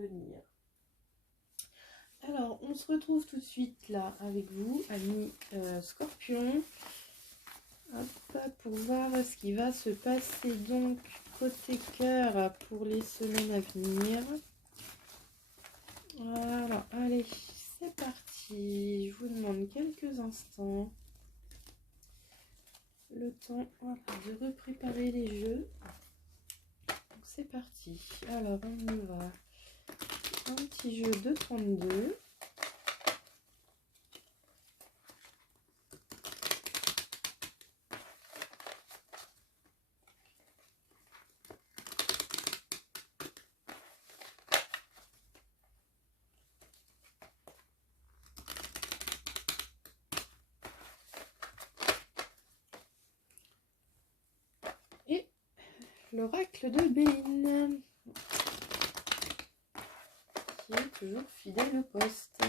venir. Alors, on se retrouve tout de suite là avec vous, amis Scorpion, pour voir ce qui va se passer donc côté cœur pour les semaines à venir. Voilà, allez, c'est parti. Je vous demande quelques instants. Le temps de repréparer les jeux. Donc c'est parti. Alors, on y va. Un petit jeu de 32. Et l'oracle de Béline, qui est toujours fidèle au poste.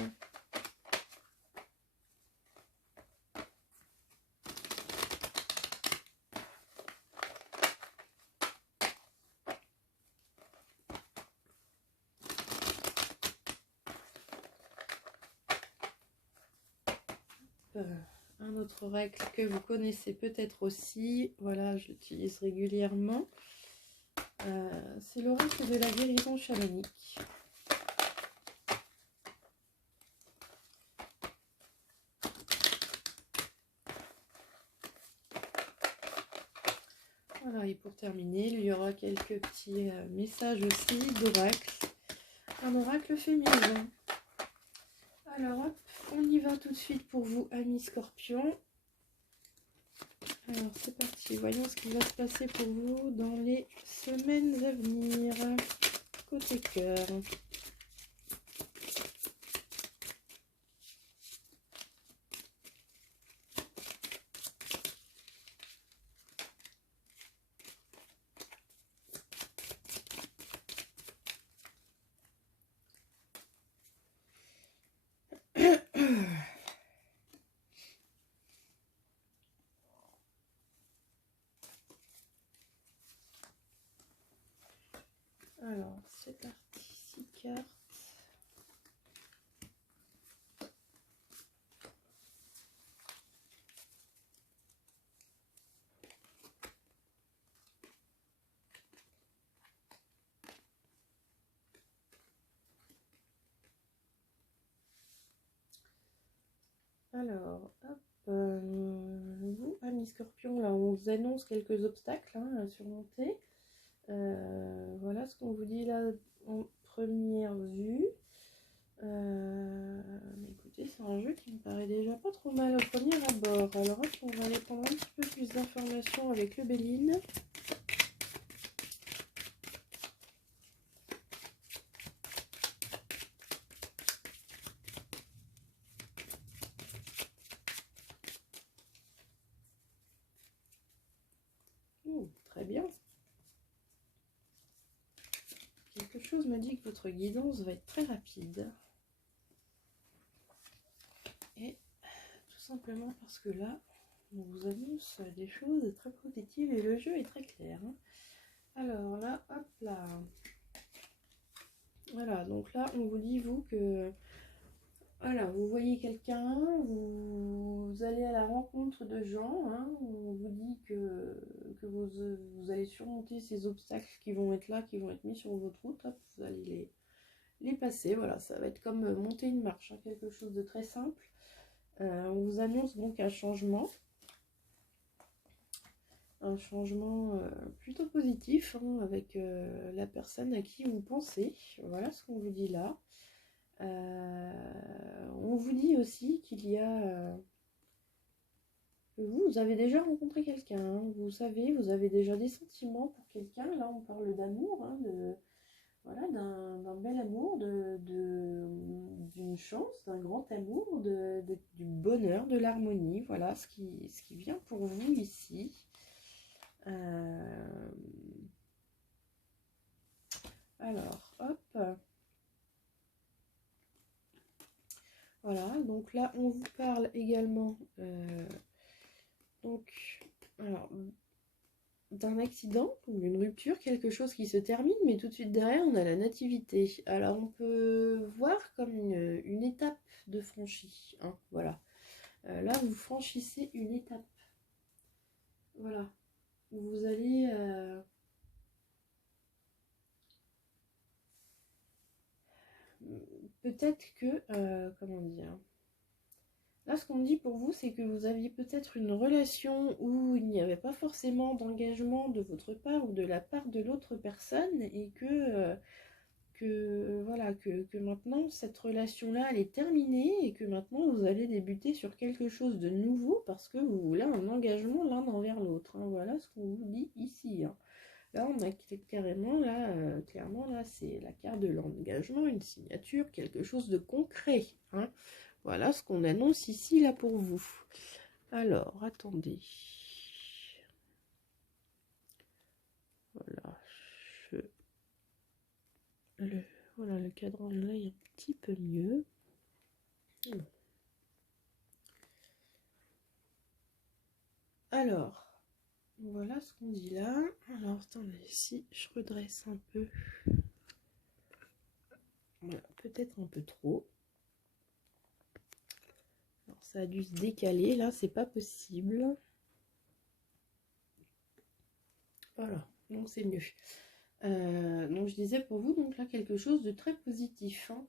Un autre oracle que vous connaissez peut-être aussi, voilà, je l'utilise régulièrement. C'est l'oracle de la guérison chamanique. Voilà, et pour terminer, il y aura quelques petits messages aussi d'oracle. Un oracle féminin. Alors hop, on y va tout de suite pour vous, amis Scorpions. Alors c'est parti, voyons ce qui va se passer pour vous dans les semaines à venir. Côté cœur. Alors, c'est parti, 6 cartes. Alors, hop, vous, amis Scorpions, là, on vous annonce quelques obstacles à surmonter. Voilà ce qu'on vous dit là en première vue. Écoutez, c'est un jeu qui me paraît déjà pas trop mal au premier abord. Alors hop, on va aller prendre un petit peu plus d'informations avec le Béline. Très bien. Quelque chose me dit que votre guidance va être très rapide. Et tout simplement parce que là, on vous annonce des choses très positives et le jeu est très clair. Alors là, hop là. Voilà, donc là, on vous dit, vous, que voilà, vous voyez quelqu'un, vous allez à la rencontre de gens, on vous dit que vous allez surmonter ces obstacles qui vont être là, qui vont être mis sur votre route, hop, vous allez les passer, voilà, ça va être comme monter une marche, quelque chose de très simple. On vous annonce donc un changement plutôt positif avec la personne à qui vous pensez, voilà ce qu'on vous dit là. On vous dit aussi qu'il y a que vous avez déjà rencontré quelqu'un, vous savez, vous avez déjà des sentiments pour quelqu'un. Là on parle d'amour, voilà, d'un bel amour, d'une chance, d'un grand amour, du bonheur, de l'harmonie. Voilà ce qui vient pour vous ici. Alors hop, voilà, donc là on vous parle également donc alors d'un accident, ou d'une rupture, quelque chose qui se termine, mais tout de suite derrière, on a la nativité. Alors, on peut voir comme une étape de franchie, hein, voilà. Là, vous franchissez une étape. Voilà. Vous allez... peut-être que... comment dire? Là, ce qu'on dit pour vous, c'est que vous aviez peut-être une relation où il n'y avait pas forcément d'engagement de votre part ou de la part de l'autre personne et voilà, que maintenant, cette relation-là, elle est terminée et que maintenant, vous allez débuter sur quelque chose de nouveau parce que vous voulez un engagement l'un envers l'autre, hein. Voilà ce qu'on vous dit ici, hein. Là, on a carrément, là, clairement, là, c'est la carte de l'engagement, une signature, quelque chose de concret, hein. Voilà ce qu'on annonce ici, là, pour vous. Alors, attendez. Voilà. Voilà, le cadrage là est un petit peu mieux. Alors, voilà ce qu'on dit là. Alors, attendez, si je redresse un peu. Voilà, peut-être un peu trop. Alors, ça a dû se décaler, là, c'est pas possible. Voilà, donc c'est mieux. Donc je disais pour vous, donc là, quelque chose de très positif, hein.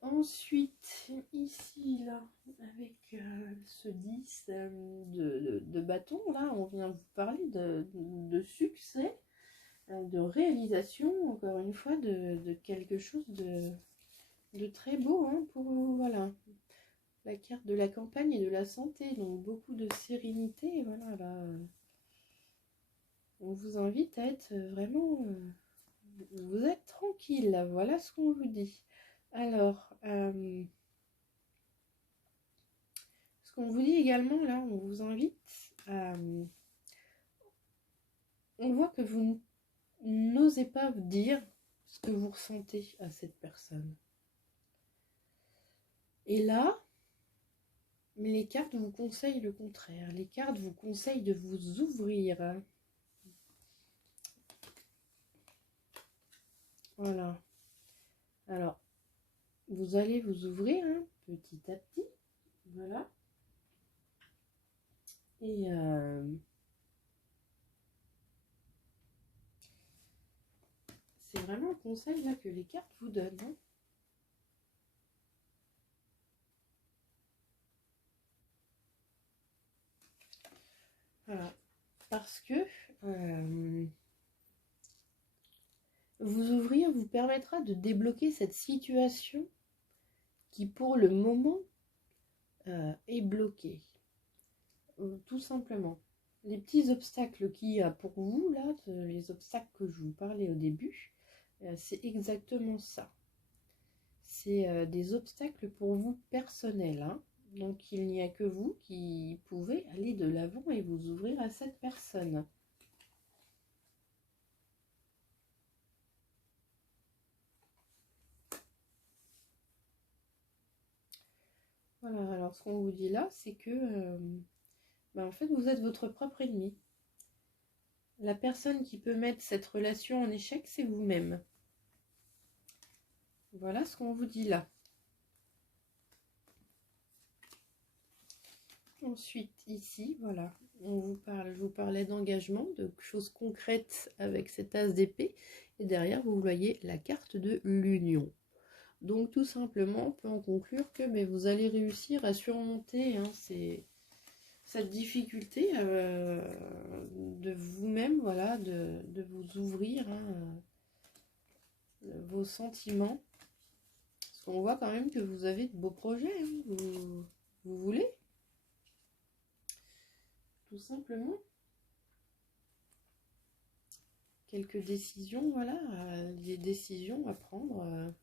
Ensuite, ici, là, avec ce 10 de bâton, là, on vient vous parler de succès, de réalisation, encore une fois, de quelque chose de très beau, hein, pour vous, voilà. La carte de la campagne et de la santé, donc beaucoup de sérénité, voilà, là. On vous invite à être vraiment... vous êtes tranquille, là, voilà ce qu'on vous dit. Alors, ce qu'on vous dit également, là, on vous invite à... on voit que vous n'osez pas dire ce que vous ressentez à cette personne. Et là, les cartes vous conseillent le contraire. Les cartes vous conseillent de vous ouvrir. Voilà. Alors, vous allez vous ouvrir, hein, petit à petit. Voilà. Et c'est vraiment un conseil là que les cartes vous donnent, hein. Voilà. Parce que vous ouvrir vous permettra de débloquer cette situation qui pour le moment est bloquée. Tout simplement. Les petits obstacles qu'il y a pour vous, là, les obstacles que je vous parlais au début, c'est exactement ça. C'est des obstacles pour vous personnels, hein. Donc il n'y a que vous qui pouvez aller de l'avant et vous ouvrir à cette personne. Voilà, alors ce qu'on vous dit là, c'est que en fait vous êtes votre propre ennemi. La personne qui peut mettre cette relation en échec, c'est vous-même. Voilà ce qu'on vous dit là. Ensuite, ici, voilà, je vous parlais d'engagement, de choses concrètes avec cet as d'épée. Et derrière, vous voyez la carte de l'union. Donc, tout simplement, on peut en conclure que vous allez réussir à surmonter, hein, cette difficulté de vous-même, voilà, de vous ouvrir, hein, vos sentiments. Parce qu'on voit quand même que vous avez de beaux projets, hein, vous voulez. Tout simplement. Quelques décisions, voilà, des décisions à prendre.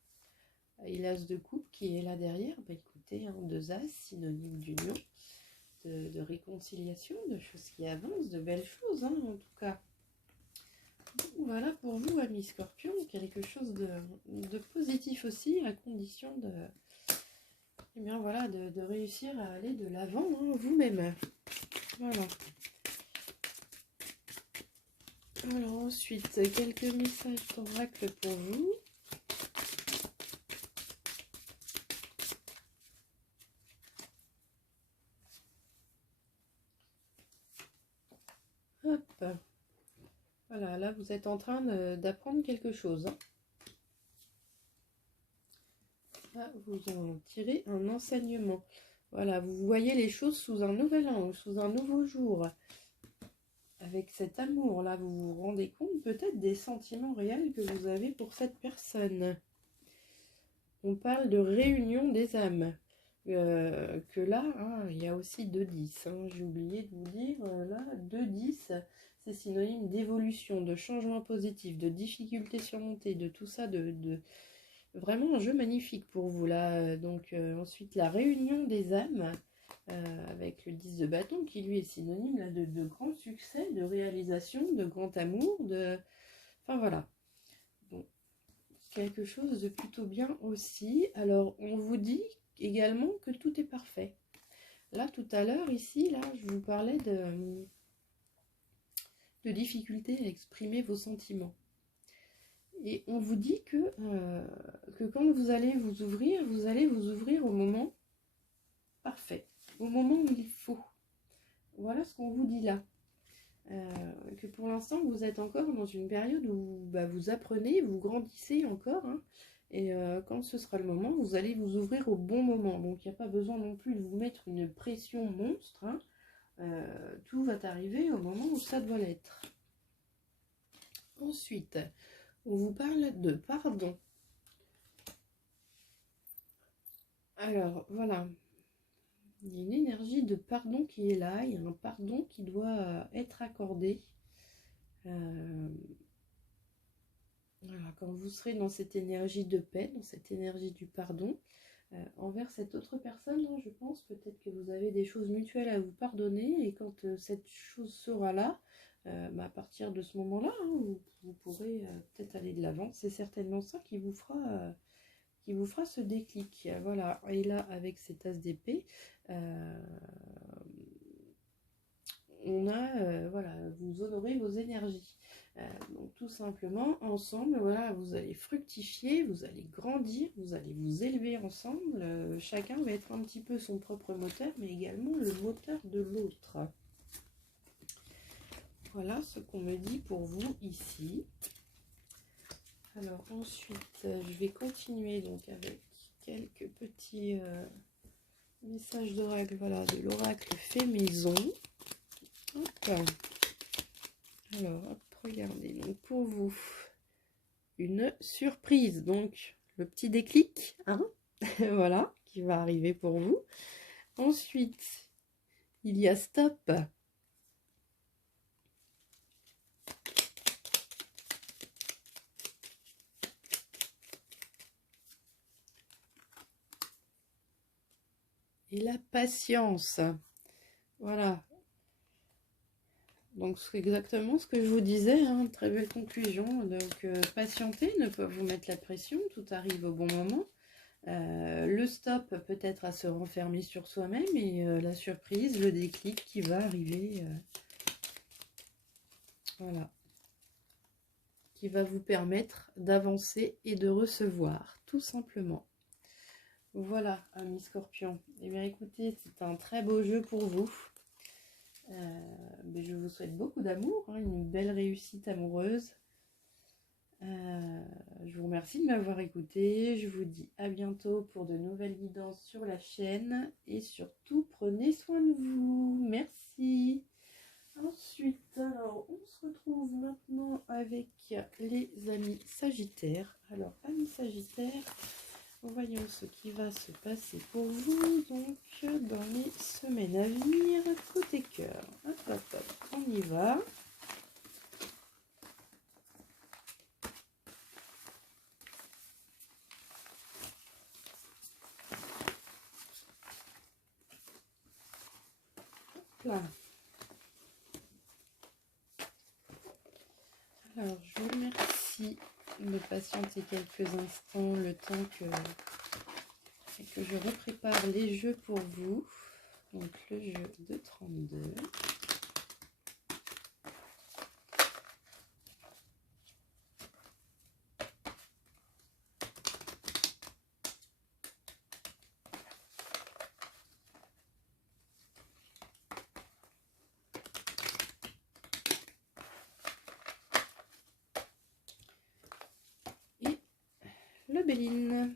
Et l'as de coupe qui est là derrière, écoutez, hein, 2 as, synonyme d'union, de réconciliation, de choses qui avancent, de belles choses, hein, en tout cas. Voilà pour vous, amis Scorpion, quelque chose de positif aussi, à condition de, eh bien, voilà, de réussir à aller de l'avant, hein, vous-même. Voilà. Alors ensuite, quelques messages d'oracle pour vous. Hop. Voilà, là vous êtes en train d'apprendre quelque chose. Là, vous en tirez un enseignement. Voilà, vous voyez les choses sous un nouvel angle, sous un nouveau jour. Avec cet amour-là, vous vous rendez compte peut-être des sentiments réels que vous avez pour cette personne. On parle de réunion des âmes. Que là, hein, il y a aussi 2-10. Hein, j'ai oublié de vous dire, là, 2-10, c'est synonyme d'évolution, de changement positif, de difficultés surmontées, de tout ça, vraiment un jeu magnifique pour vous là. Donc ensuite, la réunion des âmes, avec le 10 de bâton, qui lui est synonyme là, de grand succès, de réalisation, de grand amour, enfin voilà. Bon, quelque chose de plutôt bien aussi. Alors, on vous dit également que tout est parfait. Là, tout à l'heure, ici, là, je vous parlais de difficulté à exprimer vos sentiments. Et on vous dit que quand vous allez vous ouvrir au moment parfait, au moment où il faut. Voilà ce qu'on vous dit là. Que pour l'instant, vous êtes encore dans une période où vous apprenez, vous grandissez encore. Hein, et quand ce sera le moment, vous allez vous ouvrir au bon moment. Donc, il n'y a pas besoin non plus de vous mettre une pression monstre. Hein. Tout va arriver au moment où ça doit l'être. Ensuite, on vous parle de pardon. Alors, voilà. Il y a une énergie de pardon qui est là. Il y a un pardon qui doit être accordé. Voilà, quand vous serez dans cette énergie de paix, dans cette énergie du pardon, envers cette autre personne, hein, je pense peut-être que vous avez des choses mutuelles à vous pardonner, et quand cette chose sera là, à partir de ce moment-là, hein, vous pourrez peut-être aller de l'avant. C'est certainement ça qui vous fera ce déclic. Voilà, et là, avec cet as d'épée, on a, voilà, vous honorez vos énergies. Donc tout simplement, ensemble, voilà, vous allez fructifier, vous allez grandir, vous allez vous élever ensemble. Chacun va être un petit peu son propre moteur, mais également le moteur de l'autre. Voilà ce qu'on me dit pour vous ici. Alors ensuite, je vais continuer donc avec quelques petits messages d'oracle, voilà, de l'oracle fait maison. Hop. Alors, hop, regardez, donc pour vous, une surprise, donc le petit déclic, hein, voilà, qui va arriver pour vous. Ensuite, il y a stop. Et la patience. Voilà. Donc, c'est exactement ce que je vous disais, hein, très belle conclusion. Donc, patienter, ne pas vous mettre la pression, tout arrive au bon moment. Le stop peut-être à se renfermer sur soi-même, et la surprise, le déclic qui va arriver. Voilà. Qui va vous permettre d'avancer et de recevoir, tout simplement. Voilà, amis Scorpion. Eh bien, écoutez, c'est un très beau jeu pour vous. Mais je vous souhaite beaucoup d'amour, hein, une belle réussite amoureuse. Je vous remercie de m'avoir écouté. Je vous dis à bientôt pour de nouvelles guidances sur la chaîne. Et surtout, prenez soin de vous. Merci. Ensuite, alors, on se retrouve maintenant avec les amis Sagittaires. Alors, amis Sagittaires, voyons ce qui va se passer pour vous, donc, dans les semaines à venir, côté cœur. Hop, hop, hop, on y va. Hop là. Alors, je vous remercie de patienter quelques instants, le temps que je reprépare les jeux pour vous. Donc, le jeu de 32. la Béline.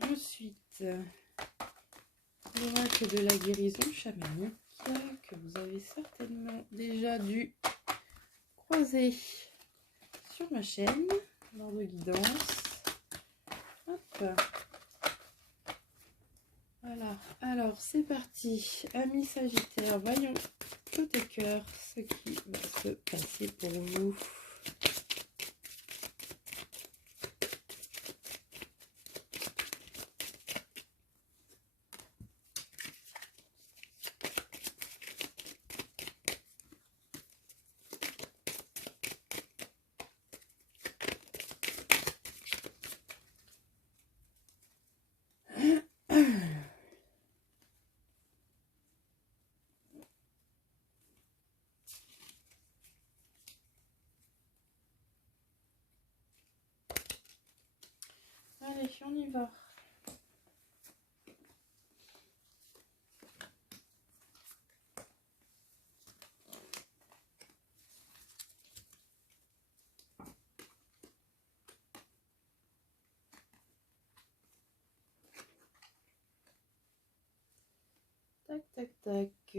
Ensuite, l'oracle de la guérison chamanique que vous avez certainement déjà dû croiser sur ma chaîne lors de guidance. Hop. Voilà, alors c'est parti. Amis Sagittaire, voyons côté cœur ce qui va se passer pour vous. Allez, on y va. Tac, tac, tac.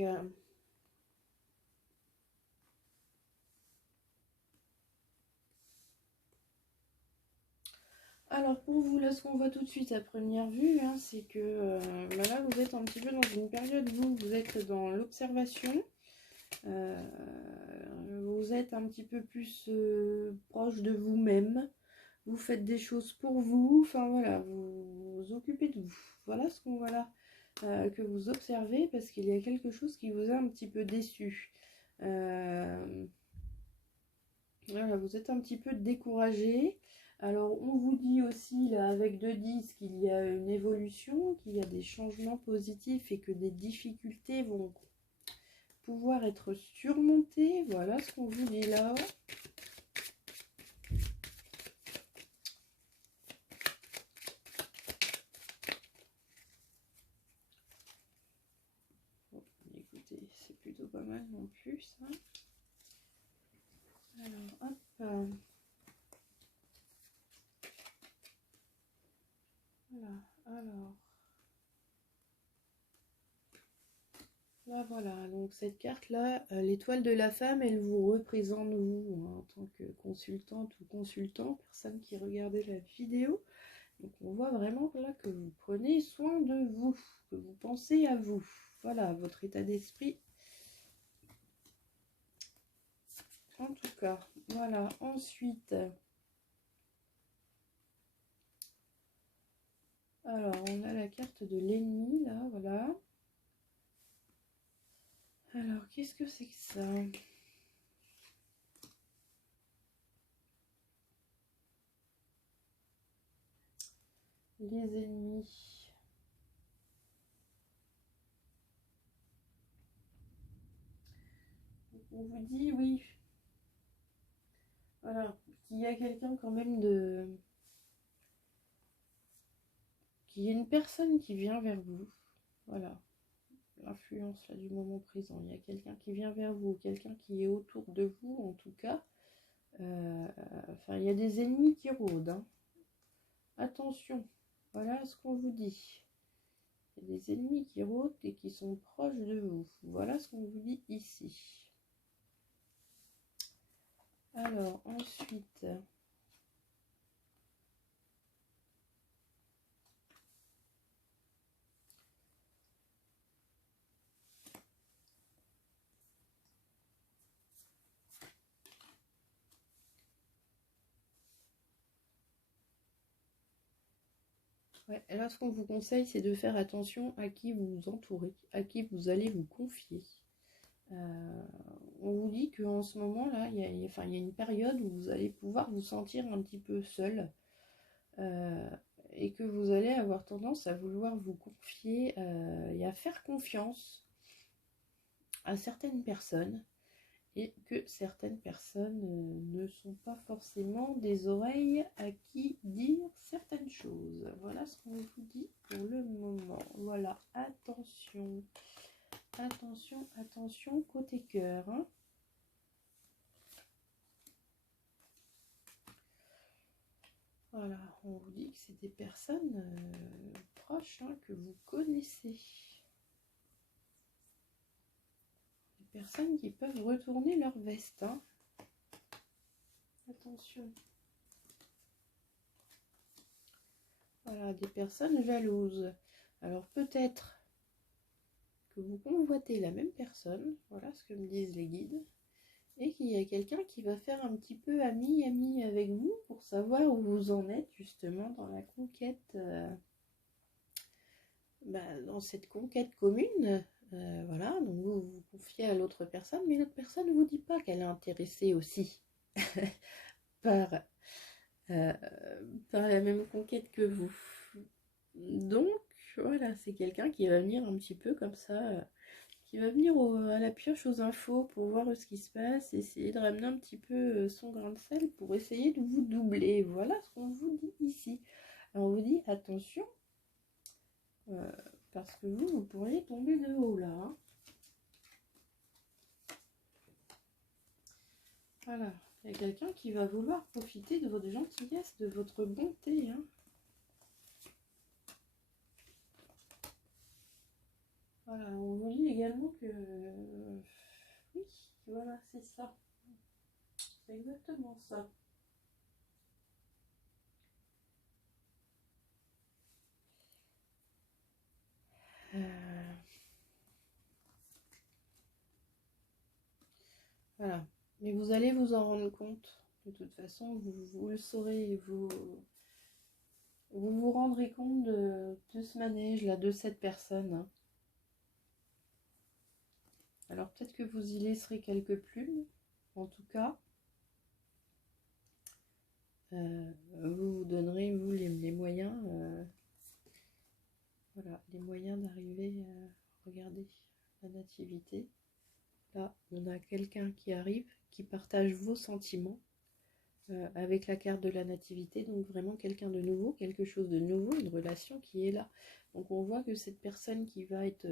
Alors pour vous, là ce qu'on voit tout de suite à première vue, hein, c'est que là vous êtes un petit peu dans une période, vous êtes dans l'observation, vous êtes un petit peu plus proche de vous-même, vous faites des choses pour vous, enfin voilà, vous vous occupez de vous. Voilà ce qu'on voit là, que vous observez, parce qu'il y a quelque chose qui vous a un petit peu déçu. Voilà, vous êtes un petit peu découragé. Alors, on vous dit aussi, là, avec 2-10, qu'il y a une évolution, qu'il y a des changements positifs et que des difficultés vont pouvoir être surmontées. Voilà ce qu'on vous dit là. Bon, écoutez, c'est plutôt pas mal non plus, ça. Alors, hop. Voilà, alors. Là, voilà, donc cette carte-là, l'étoile de la femme, elle vous représente vous, hein, en tant que consultante ou consultant, personne qui regardait la vidéo. Donc on voit vraiment là que vous prenez soin de vous, que vous pensez à vous. Voilà, votre état d'esprit. En tout cas, voilà, ensuite... Alors, on a la carte de l'ennemi, là, voilà. Alors, qu'est-ce que c'est que ça? Les ennemis. On vous dit, oui. Voilà, qu'il y a quelqu'un quand même de... Qu'il y a une personne qui vient vers vous. Voilà. L'influence là du moment présent. Il y a quelqu'un qui vient vers vous, quelqu'un qui est autour de vous en tout cas. Enfin, il y a des ennemis qui rôdent. Hein. Attention, voilà ce qu'on vous dit. Il y a des ennemis qui rôdent et qui sont proches de vous. Voilà ce qu'on vous dit ici. Alors, ensuite... Ouais, là, ce qu'on vous conseille, c'est de faire attention à qui vous vous entourez, à qui vous allez vous confier. On vous dit qu'en ce moment-là, il y a une période où vous allez pouvoir vous sentir un petit peu seul et que vous allez avoir tendance à vouloir vous confier et à faire confiance. à certaines personnes et que certaines personnes ne sont pas forcément des oreilles à qui dire certaines choses. Voilà ce qu'on vous dit pour le moment. Voilà, attention, attention, attention côté cœur, hein. Voilà, on vous dit que c'est des personnes proches, hein, que vous connaissez. Des personnes qui peuvent retourner leur veste, hein. Attention. Voilà, des personnes jalouses. Alors peut-être que vous convoitez la même personne, voilà ce que me disent les guides, et qu'il y a quelqu'un qui va faire un petit peu ami avec vous pour savoir où vous en êtes justement dans la conquête, dans cette conquête commune. Voilà, donc vous vous confiez à l'autre personne, mais l'autre personne ne vous dit pas qu'elle est intéressée aussi par la même conquête que vous. Donc voilà, c'est quelqu'un qui va venir un petit peu comme ça, qui va venir à la pioche aux infos pour voir ce qui se passe, essayer de ramener un petit peu son grain de sel pour essayer de vous doubler. Voilà ce qu'on vous dit ici. Alors on vous dit attention, parce que vous pourriez tomber de haut là, hein. Voilà, il y a quelqu'un qui va vouloir profiter de votre gentillesse, de votre bonté, hein. Voilà, on vous dit également que oui, voilà, c'est ça. C'est exactement ça. Voilà. Mais vous allez vous en rendre compte. De toute façon, vous le saurez. Vous vous rendrez compte de ce manège-là, de cette personne, hein. Alors peut-être que vous y laisserez quelques plumes. En tout cas, vous vous donnerez, vous, les moyens. Voilà, les moyens d'arriver à regarder la nativité. Là, on a quelqu'un qui arrive, qui partage vos sentiments avec la carte de la nativité. Donc vraiment quelqu'un de nouveau, quelque chose de nouveau, une relation qui est là. Donc on voit que cette personne qui va être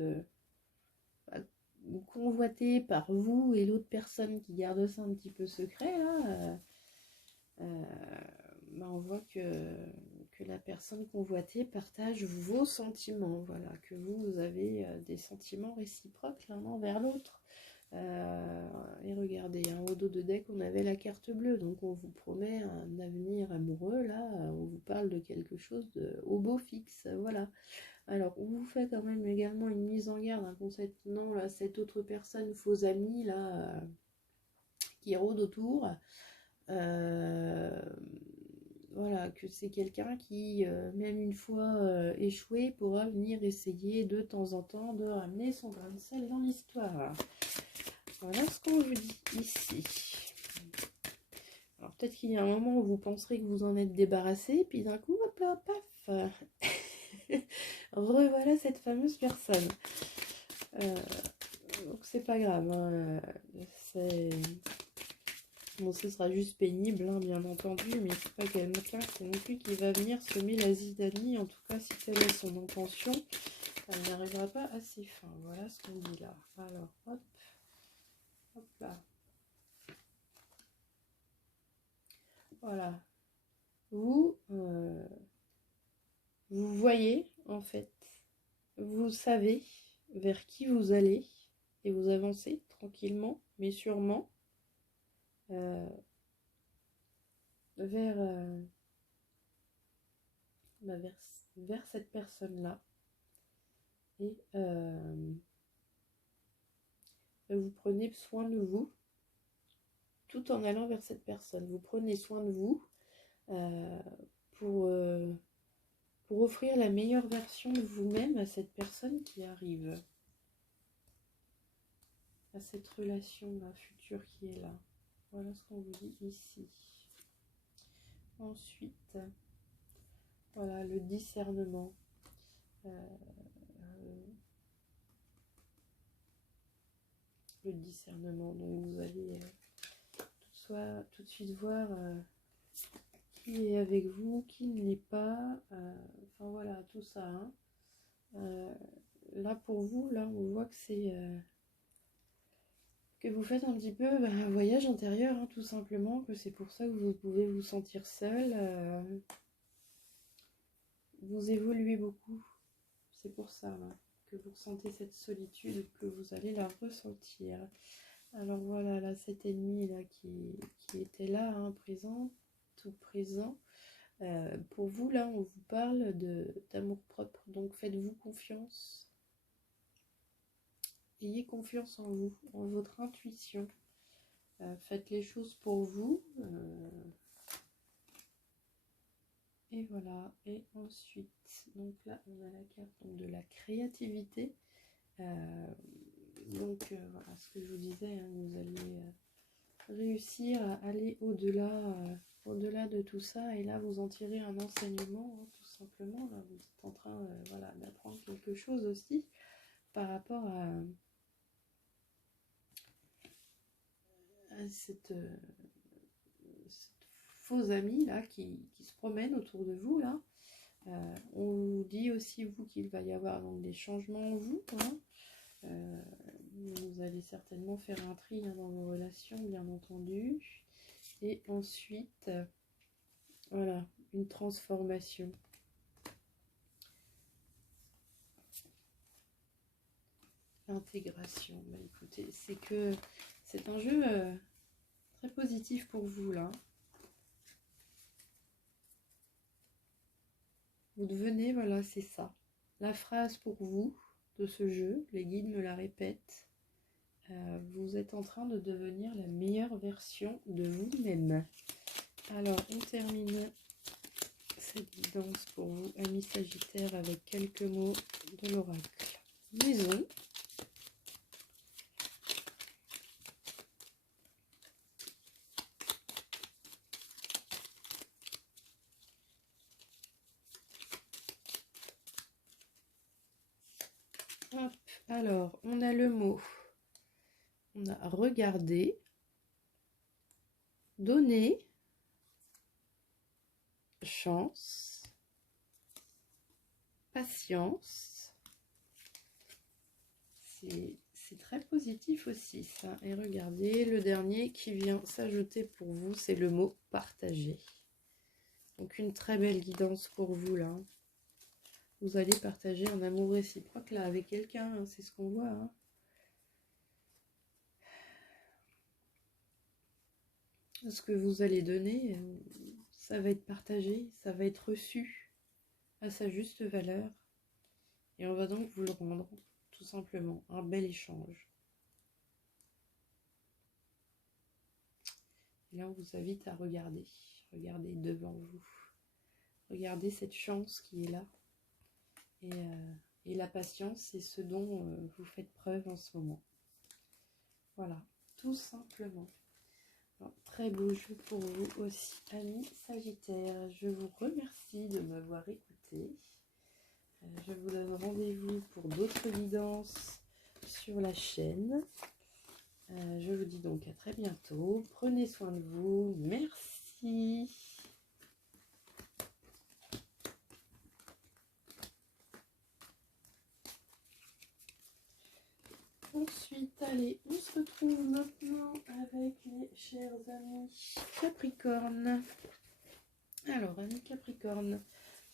convoitée par vous et l'autre personne qui garde ça un petit peu secret, là, on voit que la personne convoitée partage vos sentiments. Voilà, que vous avez des sentiments réciproques l'un envers l'autre. Et regardez, hein, au dos de deck on avait la carte bleue, donc on vous promet un avenir amoureux. Là on vous parle de quelque chose au beau fixe. Voilà, alors on vous fait quand même également une mise en garde, hein, concernant là, cette autre personne, faux ami là, qui rôde autour. Voilà, que c'est quelqu'un qui, même une fois échoué, pourra venir essayer de temps en temps de ramener son grain de sel dans l'histoire. Voilà ce qu'on vous dit ici. Alors peut-être qu'il y a un moment où vous penserez que vous en êtes débarrassé, puis d'un coup, hop là, paf, revoilà cette fameuse personne. Donc c'est pas grave, hein. Bon, ce sera juste pénible, hein, bien entendu, mais c'est pas quelqu'un non plus qui va venir semer la zizanie. En tout cas, si telle est son intention, elle n'arrivera pas à ses fins. Voilà ce qu'on dit là. Alors, hop, hop là. Voilà. Vous voyez, en fait, vous savez vers qui vous allez et vous avancez tranquillement, mais sûrement vers cette personne-là. Et vous prenez soin de vous tout en allant vers cette personne. Vous prenez soin de vous pour offrir la meilleure version de vous-même à cette personne qui arrive, à cette relation future qui est là. Voilà ce qu'on vous dit ici. Ensuite, voilà le discernement. le discernement. Donc vous allez tout de suite voir qui est avec vous, qui ne l'est pas. Enfin voilà, tout ça. Hein. Là pour vous, là on voit que c'est que vous faites un petit peu un voyage intérieur, hein, tout simplement, que c'est pour ça que vous pouvez vous sentir seul. Vous évoluez beaucoup. C'est pour ça là, que vous ressentez cette solitude, que vous allez la ressentir. Alors voilà, là, cet ennemi là qui était là, hein, présent, tout présent. Pour vous, là, on vous parle d'amour propre. Donc faites-vous confiance. Ayez confiance en vous, en votre intuition. Faites les choses pour vous. Et voilà. Et ensuite, donc là, on a la carte donc, de la créativité. Donc voilà ce que je vous disais, hein, vous allez réussir à aller au-delà de tout ça, et là vous en tirez un enseignement, hein, tout simplement. Là vous êtes en train voilà, d'apprendre quelque chose aussi par rapport à cette faux amie là qui se promène autour de vous là. On vous dit aussi vous qu'il va y avoir donc des changements en vous, hein. Vous allez certainement faire un tri, hein, dans vos relations, bien entendu. Et ensuite, voilà, une transformation. L'intégration. Bah, écoutez, c'est un jeu très positif pour vous, là. Vous devenez, voilà, c'est ça. La phrase pour vous de ce jeu, les guides me la répètent. Vous êtes en train de devenir la meilleure version de vous-même. Alors, on termine cette guidance pour vous, amis Sagittaire, avec quelques mots de l'oracle. Maison. Hop, alors, on a le mot. On a regarder, donner, chance, patience. C'est très positif aussi ça. Et regardez, le dernier qui vient s'ajouter pour vous, c'est le mot partager. Donc une très belle guidance pour vous là. Vous allez partager un amour réciproque là avec quelqu'un, hein, c'est ce qu'on voit. Hein. Ce que vous allez donner, ça va être partagé, ça va être reçu à sa juste valeur. Et on va donc vous le rendre, tout simplement, un bel échange. Et là, on vous invite à regarder. Regardez devant vous. Regardez cette chance qui est là. Et la patience, c'est ce dont vous faites preuve en ce moment. Voilà, tout simplement. Alors, très beau jeu pour vous aussi, amis Sagittaire. Je vous remercie de m'avoir écouté. Je vous donne rendez-vous pour d'autres guidances sur la chaîne. Je vous dis donc à très bientôt. Prenez soin de vous. Merci. Ensuite, allez, on se retrouve maintenant avec les chers amis Capricorne. Alors, amis Capricorne,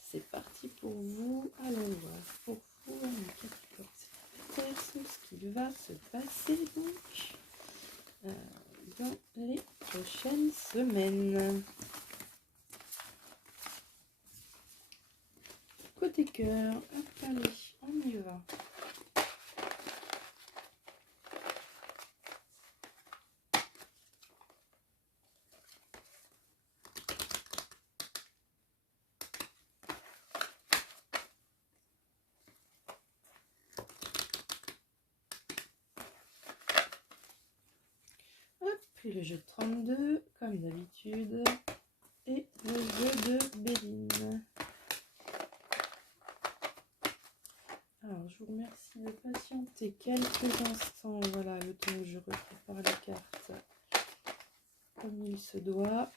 c'est parti pour vous. Allons voir pour vous, amis Capricorne. C'est ce qu'il va se passer donc dans les prochaines semaines. Côté cœur, hop, allez, on y va. Le jeu de 32, comme d'habitude, et le jeu de Béline. Alors, je vous remercie de patienter quelques instants, voilà, le temps que je se doit.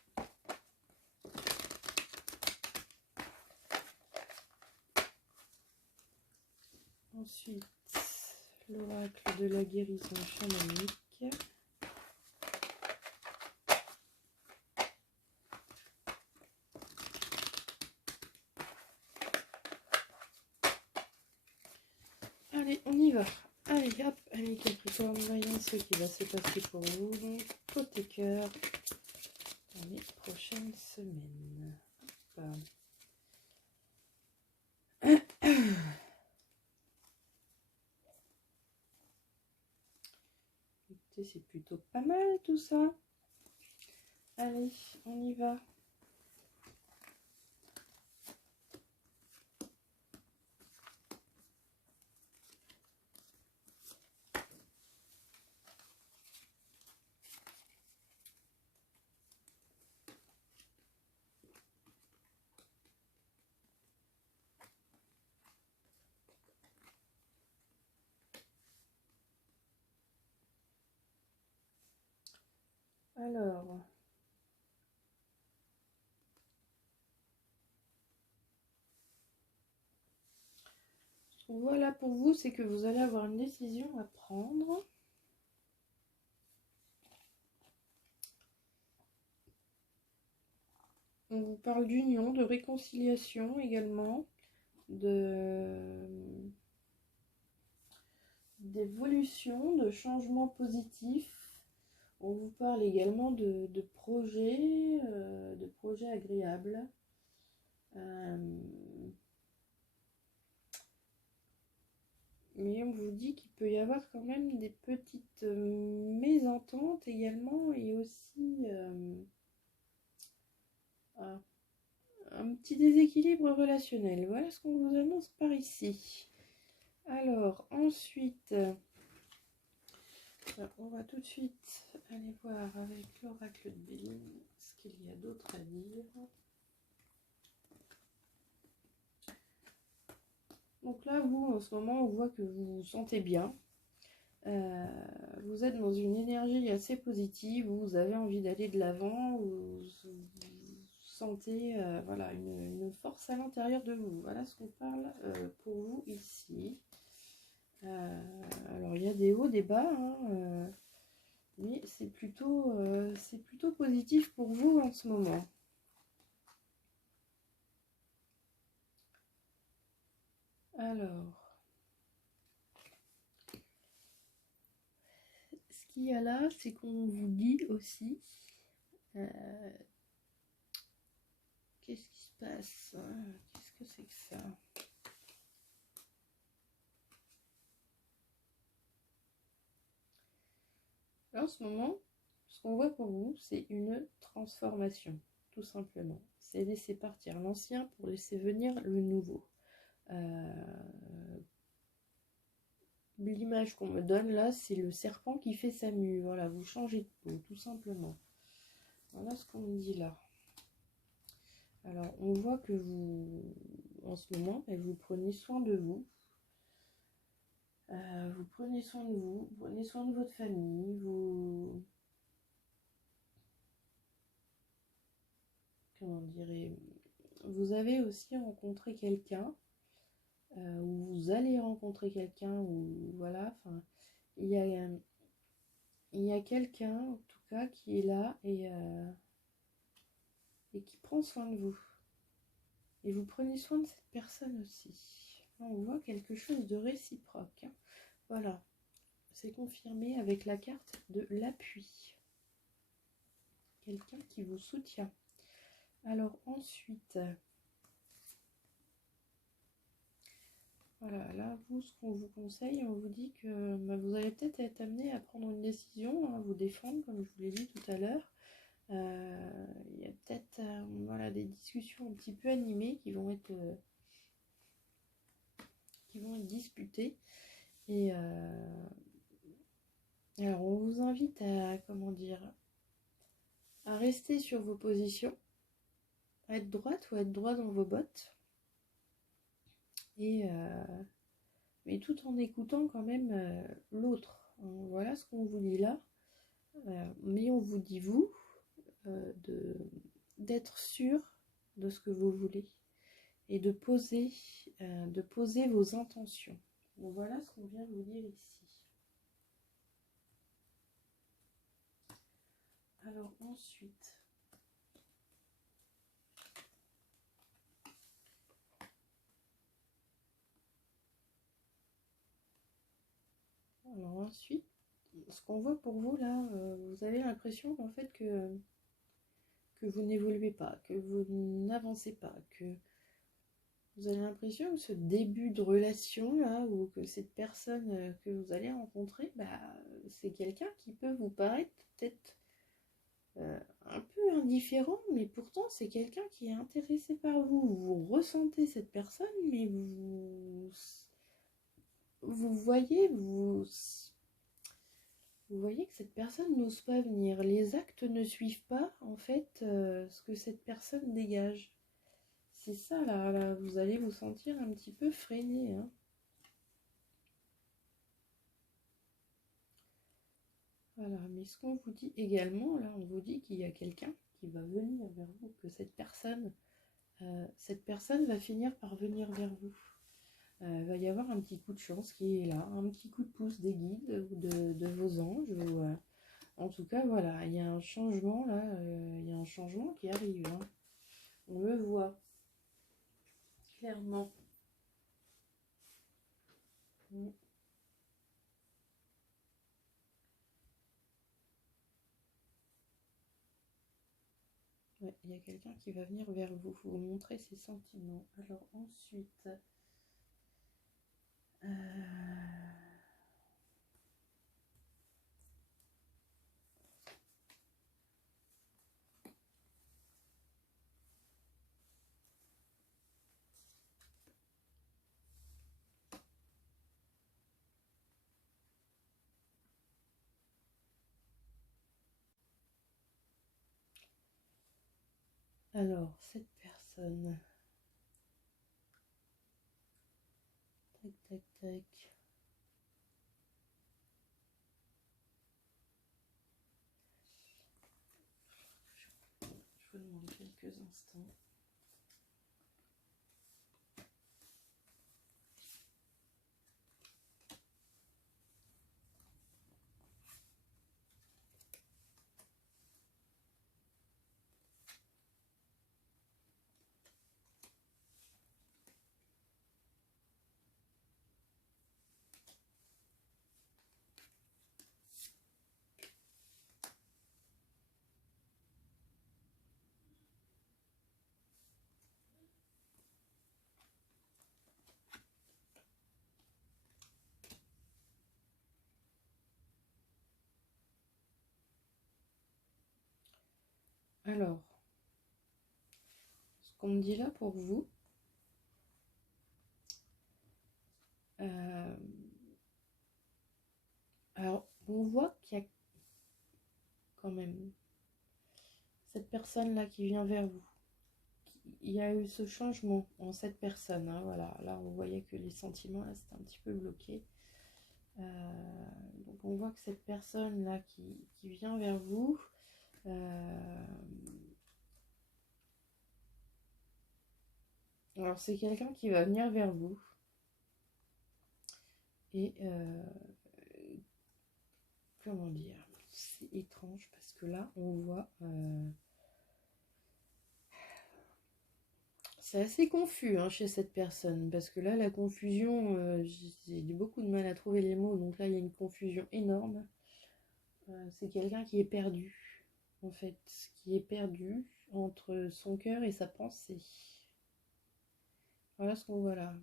Ensuite, l'oracle de la guérison chamanique. Allez, on y va. Allez, hop, allez Capricorne, voyons ce qui va se passer pour vous. Donc, côté cœur, dans les prochaines semaines. Hop. Écoutez, c'est plutôt pas mal tout ça. Allez, on y va. Alors, voilà pour vous, c'est que vous allez avoir une décision à prendre. On vous parle d'union, de réconciliation également, d'évolution, de changement positif. On vous parle également de projets agréables. Mais on vous dit qu'il peut y avoir quand même des petites mésententes également et aussi un petit déséquilibre relationnel. Voilà ce qu'on vous annonce par ici. Alors, ensuite, on va tout de suite aller voir avec l'oracle de Béline ce qu'il y a d'autre à dire. Donc là, vous, en ce moment, on voit que vous vous sentez bien. Vous êtes dans une énergie assez positive, vous avez envie d'aller de l'avant, vous sentez voilà, une force à l'intérieur de vous. Voilà ce qu'on parle pour vous ici. Alors il y a des hauts, des bas, hein, mais c'est plutôt positif pour vous en ce moment. Alors, ce qu'il y a là, c'est qu'on vous dit aussi qu'est-ce qui se passe? Qu'est-ce que c'est que ça? Là, en ce moment, ce qu'on voit pour vous, c'est une transformation, tout simplement. C'est laisser partir l'ancien pour laisser venir le nouveau. L'image qu'on me donne là, c'est le serpent qui fait sa mue. Voilà, vous changez de peau, tout simplement. Voilà ce qu'on me dit là. Alors, on voit que vous, en ce moment, vous prenez soin de vous. Vous prenez soin de vous, prenez soin de votre famille, vous... Comment dirais... Vous avez aussi rencontré quelqu'un, ou vous allez rencontrer quelqu'un, ou voilà, enfin, il y a quelqu'un, en tout cas, qui est là et qui prend soin de vous. Et vous prenez soin de cette personne aussi. Là, on voit quelque chose de réciproque. Hein. Voilà, c'est confirmé avec la carte de l'appui. Quelqu'un qui vous soutient. Alors ensuite, voilà, là, vous, ce qu'on vous conseille, on vous dit que vous allez peut-être être amené à prendre une décision, à vous défendre, comme je vous l'ai dit tout à l'heure. Il y a peut-être voilà, des discussions un petit peu animées qui vont être disputées. Et alors, on vous invite à, comment dire, à rester sur vos positions, à être droite ou à être droit dans vos bottes. Et mais tout en écoutant quand même l'autre. Voilà ce qu'on vous dit là. Mais on vous dit vous, d'être sûr de ce que vous voulez et de poser vos intentions. Donc voilà ce qu'on vient de vous dire ici. Alors ensuite, ce qu'on voit pour vous là, vous avez l'impression qu'en fait que vous n'évoluez pas, que vous n'avancez pas, que vous avez l'impression que ce début de relation là, ou que cette personne que vous allez rencontrer, c'est quelqu'un qui peut vous paraître peut-être un peu indifférent, mais pourtant c'est quelqu'un qui est intéressé par vous. Vous ressentez cette personne, mais vous voyez que cette personne n'ose pas venir. Les actes ne suivent pas en fait ce que cette personne dégage. C'est ça là, vous allez vous sentir un petit peu freiné, hein. Voilà, mais ce qu'on vous dit également, là, on vous dit qu'il y a quelqu'un qui va venir vers vous, que cette personne va finir par venir vers vous. Il va y avoir un petit coup de chance qui est là, un petit coup de pouce des guides ou de vos anges. En tout cas, voilà, il y a un changement là, il y a un changement qui arrive, hein. On le voit clairement. Ouais, il y a quelqu'un qui va venir vers vous, vous montrer ses sentiments. Alors ensuite, cette personne, tac, tac, tac. Je vous demande quelques instants. Alors, ce qu'on me dit là pour vous, alors on voit qu'il y a quand même cette personne-là qui vient vers vous. Il y a eu ce changement en cette personne, hein, voilà. Là, on voyait que les sentiments, là, c'était un petit peu bloqué. Donc, on voit que cette personne-là qui vient vers vous, alors, c'est quelqu'un qui va venir vers vous. Et, comment dire, c'est étrange parce que là, on voit... c'est assez confus hein, chez cette personne, parce que là, la confusion, j'ai beaucoup de mal à trouver les mots, donc là, il y a une confusion énorme. C'est quelqu'un qui est perdu, en fait, qui est perdu entre son cœur et sa pensée. Voilà ce qu'on voit là.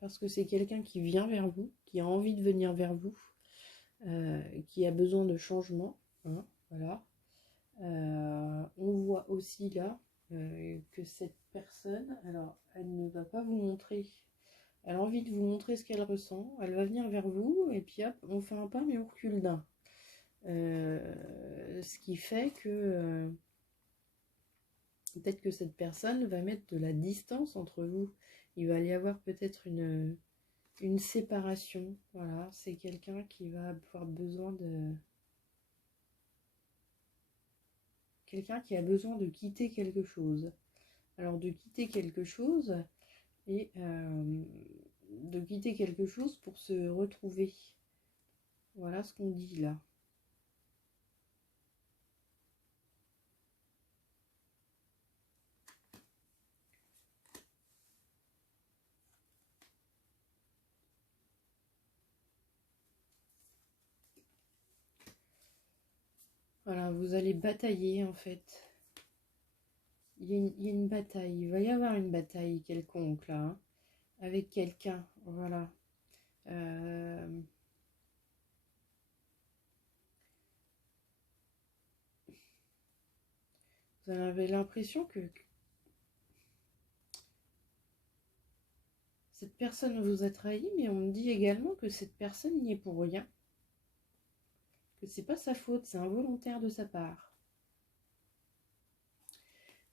Parce que c'est quelqu'un qui vient vers vous, qui a envie de venir vers vous, qui a besoin de changement, hein, voilà. On voit aussi là que cette personne, alors elle ne va pas vous montrer, elle a envie de vous montrer ce qu'elle ressent, elle va venir vers vous et puis hop, on fait un pas mais on recule d'un. Ce qui fait que peut-être que cette personne va mettre de la distance entre vous, il va y avoir peut-être une séparation, voilà, c'est quelqu'un qui va avoir besoin de... quelqu'un qui a besoin de quitter quelque chose. Alors de quitter quelque chose et de quitter quelque chose pour se retrouver. Voilà ce qu'on dit là. Voilà, vous allez batailler en fait. Il y a une bataille, il va y avoir une bataille quelconque là, hein, avec quelqu'un, voilà. Vous avez l'impression que cette personne vous a trahi, mais on me dit également que cette personne n'y est pour rien. Que c'est pas sa faute, c'est involontaire de sa part.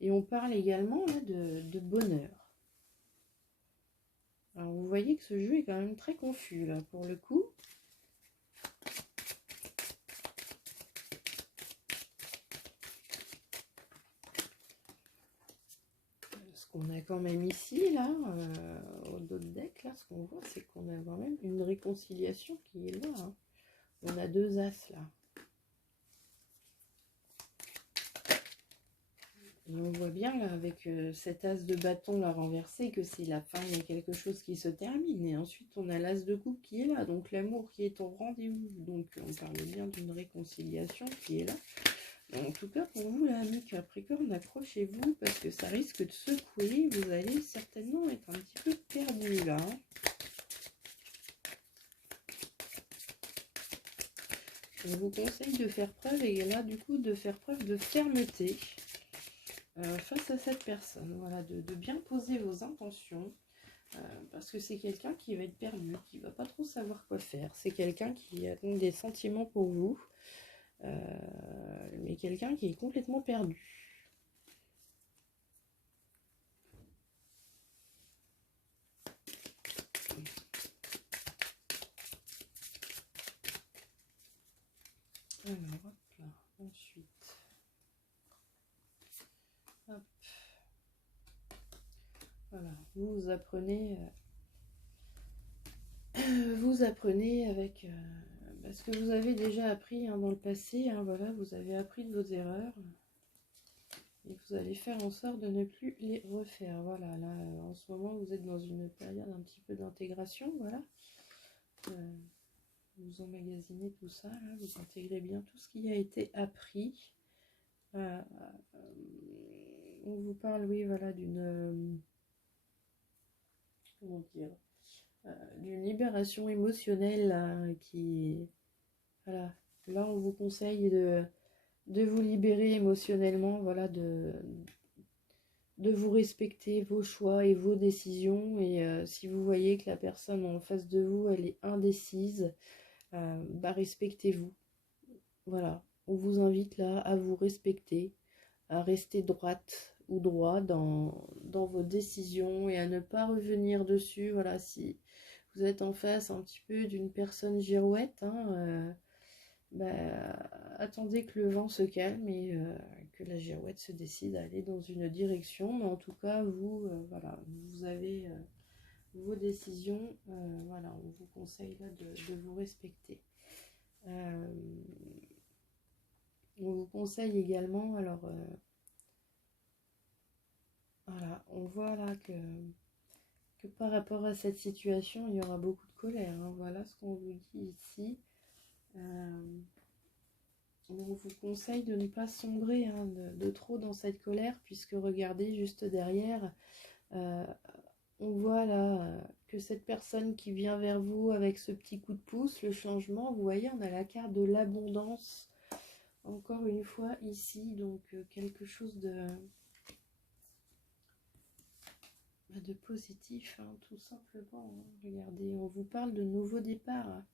Et on parle également là, de bonheur. Alors vous voyez que ce jeu est quand même très confus là pour le coup. Ce qu'on a quand même ici là, au dos de deck, là, ce qu'on voit, c'est qu'on a quand même une réconciliation qui est là. Hein. On a deux as là. Et on voit bien là avec cet as de bâton là renversé que c'est la fin, il y a quelque chose qui se termine. Et ensuite on a l'as de coupe qui est là, donc l'amour qui est au rendez-vous. Donc on parle bien d'une réconciliation qui est là. En tout cas pour vous là, amis Capricorne, accrochez-vous parce que ça risque de secouer. Vous allez certainement être un petit peu perdu là. On vous conseille de faire preuve, et là du coup de faire preuve de fermeté. Face à cette personne, voilà, de bien poser vos intentions, parce que c'est quelqu'un qui va être perdu, qui va pas trop savoir quoi faire. C'est quelqu'un qui a donc des sentiments pour vous, mais quelqu'un qui est complètement perdu. Alors, hop là, ensuite. Hop. Voilà, vous apprenez avec ce que vous avez déjà appris hein, dans le passé, hein, voilà, vous avez appris de vos erreurs et vous allez faire en sorte de ne plus les refaire. Voilà, là en ce moment vous êtes dans une période un petit peu d'intégration, voilà. Vous emmagasinez tout ça, là, vous intégrez bien tout ce qui a été appris. On vous parle, oui, voilà, d'une comment dire, d'une libération émotionnelle qui, voilà, là on vous conseille de vous libérer émotionnellement, voilà, de vous respecter vos choix et vos décisions. Et si vous voyez que la personne en face de vous, elle est indécise, bah respectez-vous. Voilà, on vous invite là à vous respecter, à rester droite ou droit dans vos décisions et à ne pas revenir dessus. Voilà, si vous êtes en face un petit peu d'une personne girouette, hein, attendez que le vent se calme et que la girouette se décide à aller dans une direction. Mais en tout cas, vous, voilà, vous avez vos décisions. Voilà, on vous conseille là de vous respecter. On vous conseille également, alors, voilà, on voit là que par rapport à cette situation, il y aura beaucoup de colère. Hein. Voilà ce qu'on vous dit ici. On vous conseille de ne pas sombrer hein, de trop dans cette colère, puisque regardez juste derrière, on voit là que cette personne qui vient vers vous avec ce petit coup de pouce, le changement, vous voyez, on a la carte de l'abondance, encore une fois ici, donc quelque chose de positif, hein, tout simplement. Hein. Regardez, on vous parle de nouveau départ. Hein.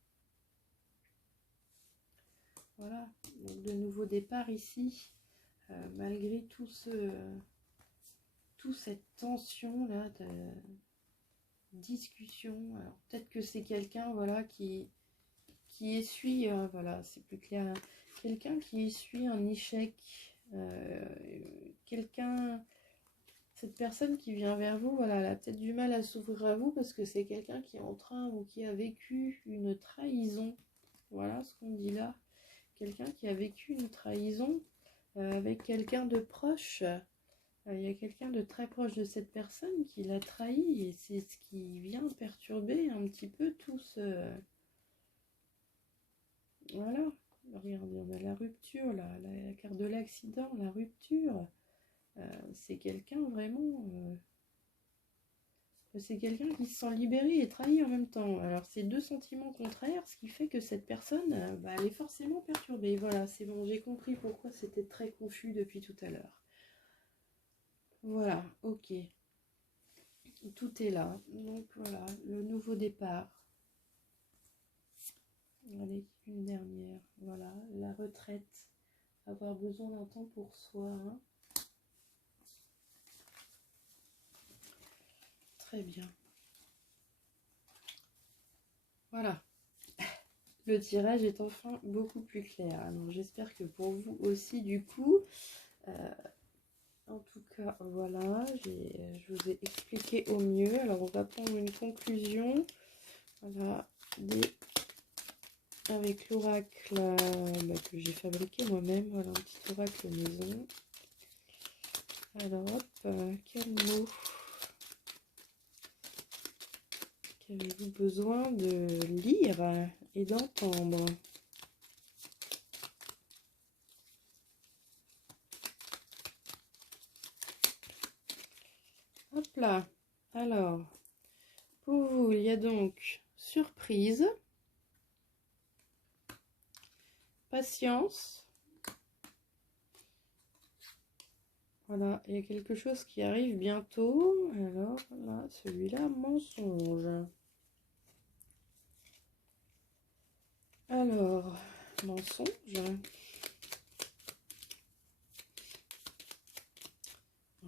Voilà, donc de nouveau départ ici, malgré toute cette tension là de discussion. Alors peut-être que c'est quelqu'un voilà qui essuie, voilà, c'est plus clair, hein, quelqu'un qui essuie un échec Quelqu'un, cette personne qui vient vers vous, voilà, elle a peut-être du mal à s'ouvrir à vous parce que c'est quelqu'un qui est en train ou qui a vécu une trahison. Voilà ce qu'on dit là. Quelqu'un qui a vécu une trahison avec quelqu'un de proche. Il y a quelqu'un de très proche de cette personne qui l'a trahi et c'est ce qui vient perturber un petit peu tout ce... Voilà, regardez, on a la rupture, là, la carte de l'accident, la rupture. C'est quelqu'un vraiment... c'est quelqu'un qui se sent libéré et trahi en même temps. Alors c'est deux sentiments contraires, ce qui fait que cette personne, elle est forcément perturbée. Voilà, c'est bon, j'ai compris pourquoi c'était très confus depuis tout à l'heure. Voilà, ok. Tout est là. Donc voilà, le nouveau départ. Allez, une dernière. Voilà, la retraite. Avoir besoin d'un temps pour soi. Hein. Très bien. Voilà. Le tirage est enfin beaucoup plus clair. Alors j'espère que pour vous aussi du coup. En tout cas, voilà, je vous ai expliqué au mieux. Alors on va prendre une conclusion. Voilà, avec l'oracle que j'ai fabriqué moi-même. Voilà, un petit oracle maison. Alors hop, quel mot qu'avez-vous besoin de lire et d'entendre? Hop là. Alors, pour vous, il y a donc surprise, patience. Voilà, il y a quelque chose qui arrive bientôt. Alors là, celui-là, mensonge. Alors, mensonge.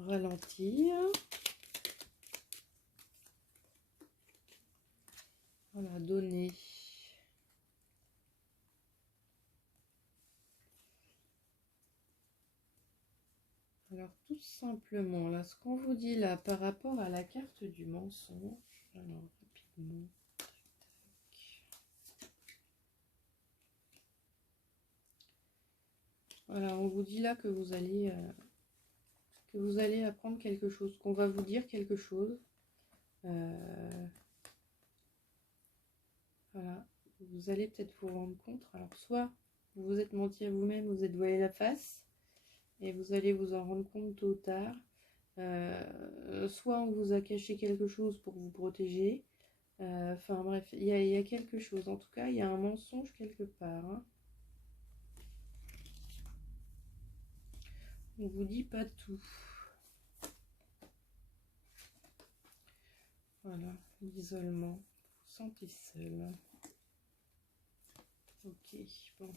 Ralentir. Voilà, donner. Alors, tout simplement, là, ce qu'on vous dit là, par rapport à la carte du mensonge. Alors, rapidement. Voilà, on vous dit là que vous allez apprendre quelque chose, qu'on va vous dire quelque chose. Voilà, vous allez peut-être vous rendre compte. Alors, soit vous vous êtes menti à vous-même, vous êtes voilé la face, et vous allez vous en rendre compte tôt ou tard. Soit on vous a caché quelque chose pour vous protéger. Enfin bref, il y a quelque chose. En tout cas, il y a un mensonge quelque part. Hein. On vous dit pas tout. Voilà, l'isolement. Vous vous sentez seul. Ok, bon.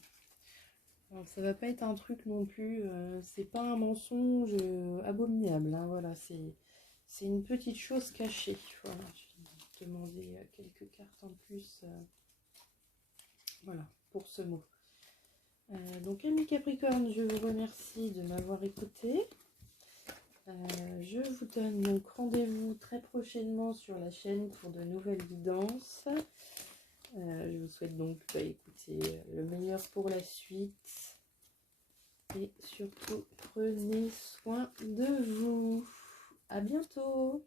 Alors, ça va pas être un truc non plus, c'est pas un mensonge abominable, hein, voilà, c'est une petite chose cachée. Voilà, je vais demander quelques cartes en plus, voilà, pour ce mot. Donc, amis Capricorne, je vous remercie de m'avoir écouté. Je vous donne donc rendez-vous très prochainement sur la chaîne pour de nouvelles guidances. Je vous souhaite donc écoutez, le meilleur pour la suite. Et surtout, prenez soin de vous. À bientôt.